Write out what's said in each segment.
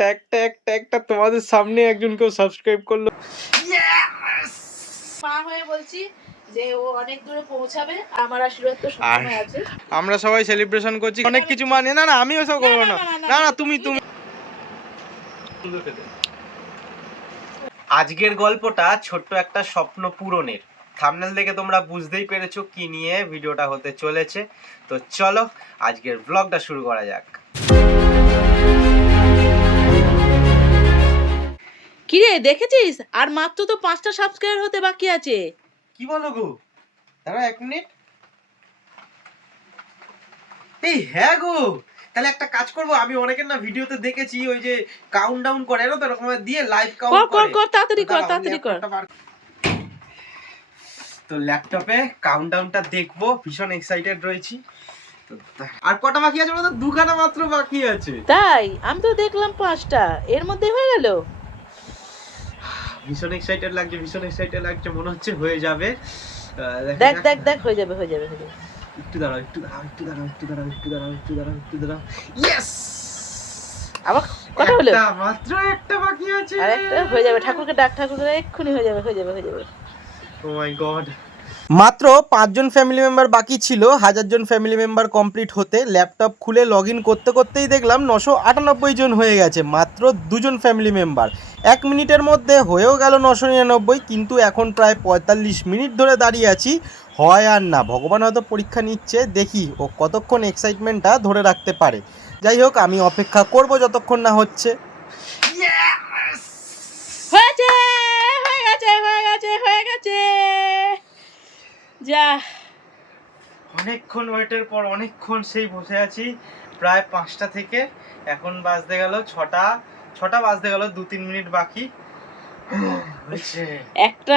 Tag tag ট্যাগটা তোমাদের সামনে একজন কেউ সাবস্ক্রাইব করলো। মা হয়ে বলছি যে ও অনেক দূরে পৌঁছাবে, আমার আশীর্বাদ তো সবসময় আছে। আমরা সবাই সেলিব্রেশন করছি অনেক কিছু, মানে না আমি ওসব করবো না। না না তুমি আজকের গল্পটা ছোট্ট একটা স্বপ্ন পূরণের। থাম্বনেল দেখে তোমরা বুঝতেই পেরেছো কি নিয়ে ভিডিওটা হতে চলেছে। তো চলো আজকের ব্লগটা শুরু করা যাক। কিরে দেখেছিস, আর মাত্র তো 5টা সাবস্ক্রাইবার হতে বাকি আছে। কি বলো গো? দাঁড়া 1 মিনিট। এই হ্যাঁ গো, তাহলে একটা কাজ করব, আমি অনেকের না ভিডিওতে দেখেছি ওই যে কাউন্টডাউন করে না, তো এরকম দিয়ে লাইভ কাউন্ট করে। কর তাড়াতাড়ি কর তাড়াতাড়ি কর। তো ল্যাপটপে কাউন্টডাউনটা দেখবো, ভীষণ এক্সাইটেড রয়েছি। আর কটা বাকি আছে বলো তো? 2খানা মাত্র বাকি আছে। তাই আমি তো দেখলাম 5টা, এর মধ্যে হয়ে গেল। ভীষণ এক্সাইটেড লাগছে, ভীষণ এক্সাইটেড লাগছে, মনে হচ্ছে হয়ে যাবে। দেখ দেখ দেখ হয়ে যাবে হয়ে যাবে হয়ে যাবে। একটু দাঁড়াও একটু দাঁড়াও একটু দাঁড়াও একটু দাঁড়াও একটু দাঁড়াও একটু দাঁড়াও একটু দাঁড়াও। ইয়েস, আবার কটা হলো? মাত্র একটা বাকি আছে। আরেকটা হয়ে যাবে, ঠাকুরকে ডাক, ঠাকুরকে এক্ষুনি হয়ে যাবে হয়ে যাবে হয়ে যাবে। ও মাই গড, মাত্র 5 জন ফ্যামিলি মেম্বার বাকি ছিল 1000 জন ফ্যামিলি মেম্বার কমপ্লিট হতে। ল্যাপটপ খুলে লগ ইন করতে করতেই দেখলাম 998 জন হয়ে গেছে, মাত্র 2 জন ফ্যামিলি মেম্বার। 1 মিনিটের মধ্যে হয়েও গেল 999, কিন্তু এখন প্রায় 45 মিনিট ধরে দাঁড়িয়ে আছি, হয় আর না। ভগবান হয়তো পরীক্ষা নিচ্ছে, দেখি ও কতক্ষণ এক্সাইটমেন্টটা ধরে রাখতে পারে। যাই হোক, আমি অপেক্ষা করব যতক্ষণ না হচ্ছে। হয়েছে হয়ে গেছে হয়ে গেছে হয়ে গেছে। যা, অনেকক্ষণ ওয়েটের পর অনেকক্ষণ সেই বসে আছি, প্রায় 5টা থেকে এখন বাজতে গেল 6টা বাজতে গেল, 2-3 মিনিট বাকি হয়েছে। একটা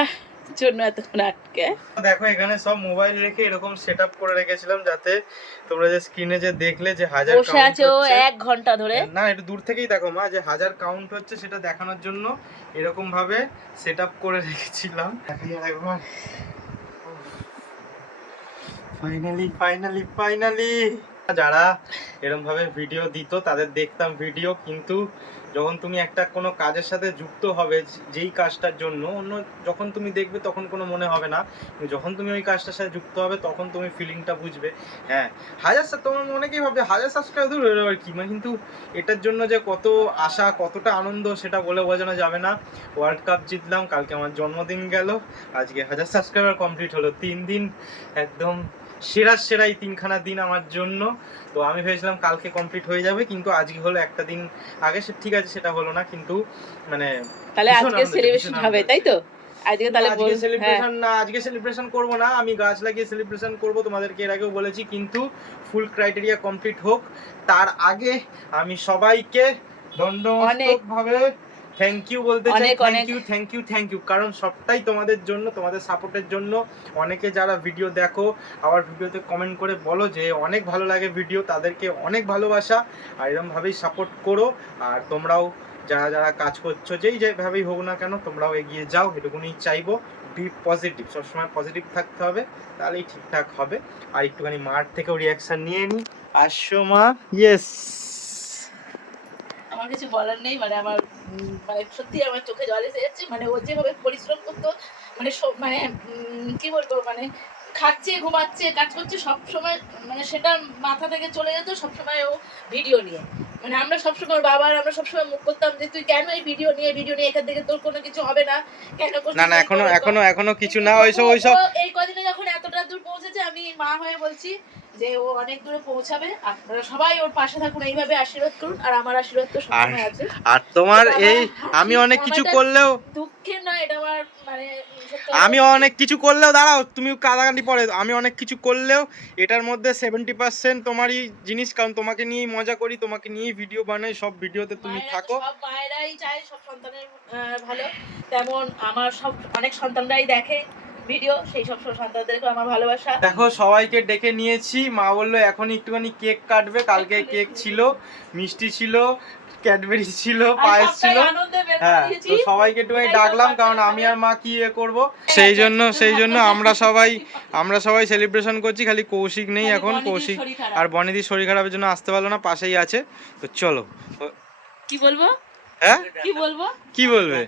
জন্য এতক্ষণ আটকে। দেখো এখানে সব মোবাইল রেখে এরকম সেটআপ করে রেখেছিলাম, যাতে তোমরা যে স্ক্রিনে যে দেখলে যে 1000 বসে আছে ও 1 ঘন্টা ধরে। না একটু দূর থেকেই দেখো মা, যে 1000 কাউন্ট হচ্ছে সেটা দেখানোর জন্য এরকম ভাবে সেটআপ করে রেখেছিলাম। একবার ফাইনালি ফাইনালি ফাইনালি যারা এরকম ভাবে ভিডিও দিত তাদের দেখতাম ভিডিও, কিন্তু যখন তুমি একটা কোনো কাজের সাথে যুক্ত হবে, যেই কাজটার জন্য অন্য যখন তুমি দেখবে তখন কোনো মনে হবে না, কিন্তু যখন তুমি ওই কাজটার সাথে যুক্ত হবে তখন তুমি ফিলিংটা বুঝবে। হ্যাঁ, তোমার অনেকেই ভাববে 1000 সাবস্ক্রাইব দূর হয়ে যাবে কি, মানে কিন্তু এটার জন্য যে কত আশা কতটা আনন্দ সেটা বলে বোঝানো যাবে না। ওয়ার্ল্ড কাপ জিতলাম, কালকে আমার জন্মদিন গেল, আজকে 1000 সাবস্ক্রাইবার কমপ্লিট হলো। 3 দিন একদম সেরাই 3খানা দিন আমার জন্য। তো আমি ভেবেছিলাম কালকে কমপ্লিট হয়ে যাবে, কিন্তু আজকে হলো একটা দিন আগে, সে ঠিক আছে সেটা হলো না, কিন্তু মানে তাহলে আজকে সেলিব্রেশন হবে তাই তো? আজকে তাহলে আজকে সেলিব্রেশন না, আজকে সেলিব্রেশন করব না, আমি গাছ লাগিয়ে সেলিব্রেশন করব, তোমাদেরকে এর আগেও বলেছি, কিন্তু ফুল ক্রাইটেরিয়া কমপ্লিট হোক তার আগে আমি সবাইকে দণ্ডমস্তকভাবে থ্যাংক ইউ বলতে চাই। থ্যাংক ইউ, কারণ সবটাই তোমাদের জন্য, তোমাদের সাপোর্টের জন্য। অনেকে যারা ভিডিও দেখো আবার ভিডিওতে কমেন্ট করে বলো যে অনেক ভালো লাগে ভিডিও, তাদেরকে অনেক ভালোবাসা, আর এরকমভাবেই সাপোর্ট করো। আর তোমরাও যারা যারা কাজ করছো যেইভাবেই হোক না কেন, তোমরাও এগিয়ে যাও, এটুকুনি চাইবো। বি পজিটিভ, সবসময় পজিটিভ থাকতে হবে, তাহলেই ঠিকঠাক হবে। আর একটুখানি মার থেকেও রিয়াকশন নিয়ে নিই। আসো মা। ইয়েস, আমার কিছু বলার নেই, মানে আমার মানে সত্যি আমার চোখে জল এসে যাচ্ছে। মানে ও যেভাবে পরিশ্রম করতো, মানে মানে কি বলবো, মানে খাচ্ছে ঘুমাচ্ছে কাজ করছে সব সময়, মানে সেটা মাথা থেকে চলে যেত সবসময় ও ভিডিও নিয়ে। মানে আমরা সবসময় বাবা আর আমরা সবসময় মুখ করতাম যে তুই কেন এই ভিডিও নিয়ে এখান থেকে তোর কোনো কিছু হবে না কেন করছিস? না এখনো কিছু না, ওইসব এই কদিনে যখন এতটা দূর পৌঁছেছে, আমি মা হয়ে বলছি যে ও অনেক দূরে পৌঁছাবে। আপনারা সবাই ওর পাশে থাকুন, এইভাবে আশীর্বাদ করুন, আর আমার আশীর্বাদ তো সবসময় আছে। আর তোমার এই আমি অনেক কিছু করলেও দুঃখের নয় এটা আমার, মানে আমি অনেক কিছু করলেও, দাঁড়াও তুমি কাদাকাটি পড়ে, আমি অনেক কিছু করলেও এটার মধ্যে 70% তোমারই জিনিস, কারণ তোমাকে নিয়েই মজা করি, তোমাকে নিয়েই ভিডিও বানাই, সব ভিডিওতে তুমি থাকো। সব মায়েরাই চায় সব সন্তানের ভালো, তেমন আমার সব অনেক সন্তানরাই দেখে ভিডিও, সেই সব সন্তানদেরকে আমার ভালোবাসা। দেখো সবাইকে ডেকে নিয়েছি, মা বললো এখন একটুখানি কেক কাটবে, কালকে কেক ছিল, মিষ্টি ছিল, ক্যাডবেরি ছিল, পায়েস ছিল। হ্যাঁ, তো সবাইকে একটুখানি ডাকলাম, কারণ আমি আর মা কি করব, সেই জন্য আমরা সবাই সেলিব্রেশন করছি। খালি কৌশিক নেই এখন, কৌশিক আর বনিদির শরীর খারাপের জন্য আসতে পারলো না, পাশেই আছে। তো চলো, কি বলবো, হ্যাঁ কি বলবো? কি বলবে?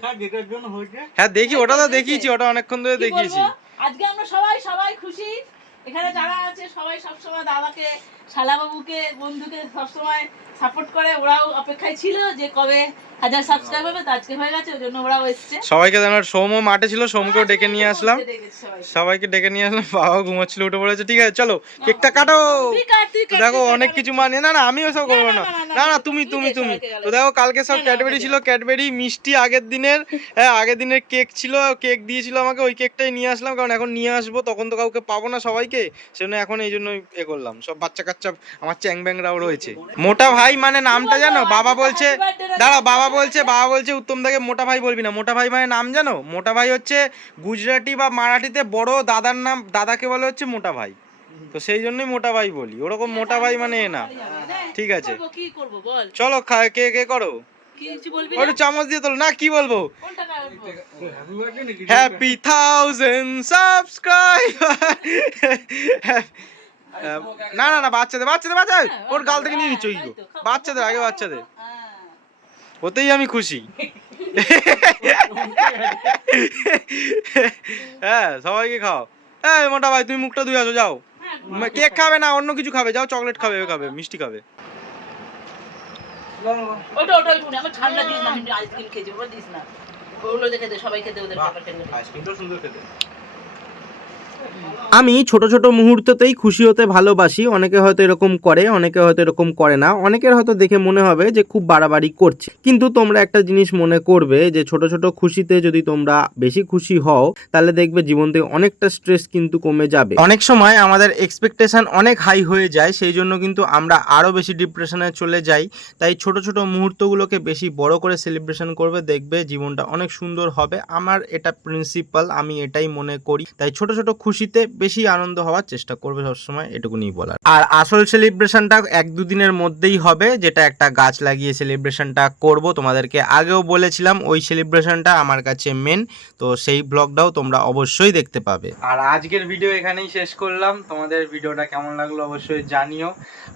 হ্যাঁ দেখি, ওটা তো দেখিয়েছি, ওটা অনেকক্ষণ ধরে কি দেখিয়েছি। বলবো? আজকে আমরা সবাই খুশি। এখানে যারা আছে সবাই সবসময় দাদাকে, শালাবাবুকে, বন্ধুকে সবসময় সাপোর্ট করে। ওরাও অপেক্ষায় ছিল যে কবে 1000 সাবস্ক্রাইব হবে, তো আজকে হয়ে গেছে, ওই জন্য ওরাও এসছে। সবাইকে জানার, সৌম্য মাঠে ছিল, সৌম্যকেও ডেকে নিয়ে আসলাম, ডেকেছি সবাইকে। সবাইকে ডেকে নিয়ে আসলাম। বাবা ঘুমোচ্ছিল, উঠে পড়েছে। ঠিক আছে চলো কেকটা কাটো। তুই কাট, তুই তো কাট, দেখো তুই কাট, অনেক আমি কিছু কিছু- মানে, না না আমি ওসব করবো না, না না তুমি তুই তুমি দে তুমি সবাইকে গেলো। তো দেখো কালকে সব না, না, ক্যাডবেরি আমাকে ছিল, ক্যাডবেরি মিষ্টি আগের দিনের, হ্যাঁ আগের দিনের কেক ছিল, কেক দিয়েছিল আমাকে, ওই কেকটাই নিয়ে আসলাম, কারণ এখন নিয়ে আসবো তখন তো কাউকে পাবো না সবাইকে, সেজন্য এখন এই জন্য এ করলাম। সব বাচ্চা কাচ্চা আমার চ্যাং ব্যাংরাও রয়েছে। মোটা ভাই মানে নামটা জানো? বাবা বলছে, দাঁড়া বাবা বলছে উত্তম দাকে মোটা ভাই বলবি না। মোটা ভাই মানে নাম জানো? মোটা ভাই হচ্ছে গুজরাটি বা মারাঠিতে বড় দাদার নাম, দাদাকে বলে হচ্ছে মোটা ভাই, তো সেই জন্যই মোটা ভাই বলি। ওরকম মোটা ভাই মানে এ না। ঠিক আছে কি করবো বল? চলো কে কে করো, কিছু বলবি একটু চামচ দিয়ে তোলো না, কি বলবো? কোনটা কাটবো? Happy 1000 subscriber. না না না বাচ্চাদের ওর গাল থেকে নিয়ে নিচ্ছ, বাচ্চাদের আগে, বাচ্চাদের ওতেই আমি খুশি। হ্যাঁ সবাইকে খাও। এই মোটা ভাই তুমি মুখটা ধুয়ে আসো, যাও। কেক খাবে না, অন্য কিছু খাবে, যাও চকলেট খাবে, মিষ্টি খাবে। ওটা একটু আমার ঠান্ডা দিস না, আমি আইসক্রিম খেয়েছি, ওটা দিস না। ওগুলো দেখে দে, সবাই খেতে, ওদের ব্যাপার খেতে। আইসক্রিমটা সুন্দর খেতে। আমি ছোট ছোট মুহূর্ততেই খুশি হতে ভালোবাসি। অনেকে হয়তো এরকম করে, অনেকে হয়তো এরকম করে না। অনেকের হয়তো দেখে মনে হবে যে খুব বাড়াবাড়ি করছে, কিন্তু তোমরা একটা জিনিস মনে করবে যে ছোট ছোট খুশিতে যদি তোমরা বেশি খুশি হও, তাহলে দেখবে জীবন থেকে অনেকটা স্ট্রেস কিন্তু কমে যাবে। অনেক সময় আমাদের এক্সপেকটেশন অনেক হাই হয়ে যায়, সেই জন্য কিন্তু আমরা আরও বেশি ডিপ্রেশনে চলে যাই। তাই ছোট ছোট মুহূর্তগুলোকে বেশি বড় করে সেলিব্রেশন করবে, দেখবে জীবনটা অনেক সুন্দর হবে। আমার এটা প্রিন্সিপাল, আমি এটাই মনে করি। তাই ছোট ছোট খুশিতে বেশি আনন্দ হওয়ার চেষ্টা করবে সবসময়, এটুকুনি বলার। আর আসল সেলিব্রেশনটা 1-2 দিনের মধ্যেই হবে, যেটা একটা গাছ লাগিয়ে সেলিব্রেশনটা করব। তোমাদেরকে আগেও বলেছিলাম ওই সেলিব্রেশনটা আমার কাছে মেন, তো সেই ব্লগটাও তোমরা অবশ্যই দেখতে পাবে। আর আজকের ভিডিও এখানেই শেষ করলাম। তোমাদের ভিডিওটা কেমন লাগলো অবশ্যই জানিও।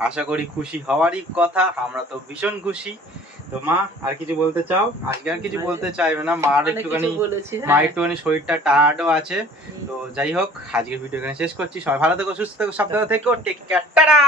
আশা করি খুশি হওয়ারই কথা, আমরা তো ভীষণ খুশি। তো মা আর কিছু বলতে চাও? আজকে আর কিছু বলতে চাইবে না, মার একটুখানি শরীরটা টায়ার্ডও আছে। তো যাই হোক আজকের ভিডিও এখানে শেষ করছি। সবাই ভালো থেকো, সুস্থ থেকো, সাবধানে থেকো, টেক কেয়ার, টাটা।